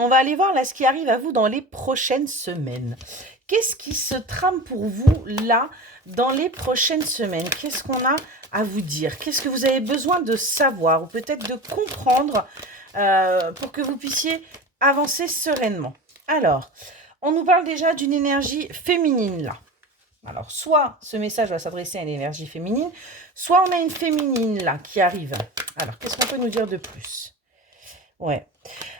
On va aller voir là ce qui arrive à vous dans les prochaines semaines. Qu'est-ce qui se trame pour vous là dans les prochaines semaines? Qu'est-ce qu'on a à vous dire? Qu'est-ce que vous avez besoin de savoir ou peut-être de comprendre pour que vous puissiez avancer sereinement? Alors, on nous parle déjà d'une énergie féminine là. Alors, soit ce message va s'adresser à une énergie féminine, soit on a une féminine là qui arrive. Alors, qu'est-ce qu'on peut nous dire de plus? Ouais.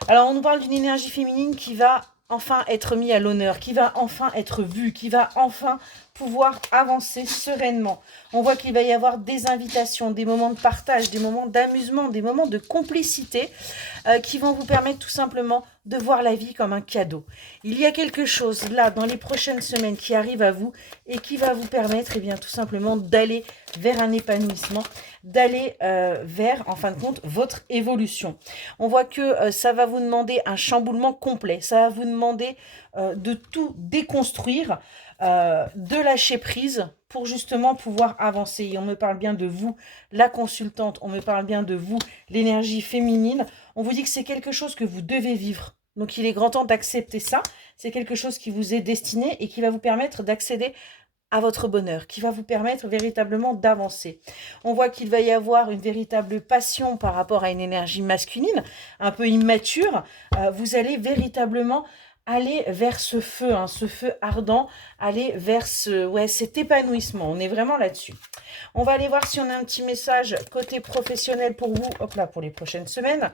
Alors, on nous parle d'une énergie féminine qui va enfin être mise à l'honneur, qui va enfin être vue, qui va enfin pouvoir avancer sereinement. On voit qu'il va y avoir des invitations, des moments de partage, des moments d'amusement, des moments de complicité qui vont vous permettre tout simplement de voir la vie comme un cadeau. Il y a quelque chose là dans les prochaines semaines qui arrive à vous et qui va vous permettre bien, tout simplement d'aller vers un épanouissement, d'aller vers, en fin de compte, votre évolution. On voit que ça va vous demander un chamboulement complet, ça va vous demander de tout déconstruire, de lâcher prise pour justement pouvoir avancer. Et on me parle bien de vous, la consultante, on me parle bien de vous, l'énergie féminine. On vous dit que c'est quelque chose que vous devez vivre. Donc il est grand temps d'accepter ça. C'est quelque chose qui vous est destiné et qui va vous permettre d'accéder à votre bonheur, qui va vous permettre véritablement d'avancer. On voit qu'il va y avoir une véritable passion par rapport à une énergie masculine, un peu immature. Vous allez véritablement aller vers ce feu ardent, aller vers cet épanouissement. On est vraiment là-dessus. On va aller voir si on a un petit message côté professionnel pour vous, hop là, pour les prochaines semaines.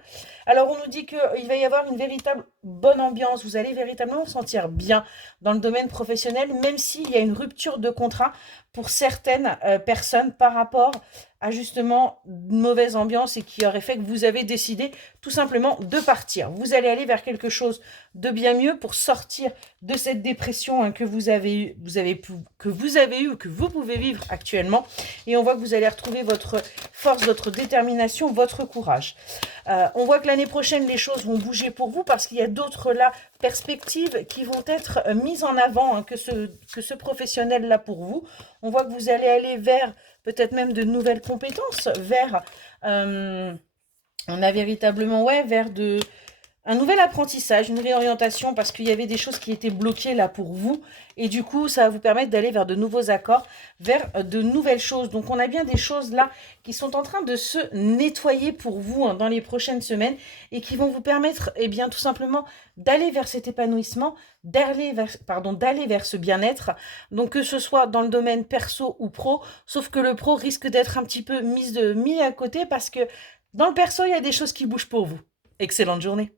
Alors, on nous dit qu'il va y avoir une véritable bonne ambiance. Vous allez véritablement vous sentir bien dans le domaine professionnel, même s'il y a une rupture de contrat pour certaines personnes par rapport à justement une mauvaise ambiance et qui aurait fait que vous avez décidé tout simplement de partir. Vous allez aller vers quelque chose de bien mieux pour sortir de cette dépression que vous avez eu ou que vous pouvez vivre actuellement. Et on voit que vous allez retrouver votre force, votre détermination, votre courage. On voit que l'année prochaine, les choses vont bouger pour vous parce qu'il y a d'autres là perspectives qui vont être mises en avant que ce professionnel-là pour vous. On voit que vous allez aller vers peut-être même de nouvelles compétences, vers... on a véritablement, vers un nouvel apprentissage, une réorientation, parce qu'il y avait des choses qui étaient bloquées là pour vous. Et du coup, ça va vous permettre d'aller vers de nouveaux accords, vers de nouvelles choses. Donc, on a bien des choses là qui sont en train de se nettoyer pour vous dans les prochaines semaines et qui vont vous permettre, tout simplement, d'aller vers cet épanouissement, d'aller vers ce bien-être. Donc, que ce soit dans le domaine perso ou pro, sauf que le pro risque d'être un petit peu mis à côté parce que dans le perso, il y a des choses qui bougent pour vous. Excellente journée.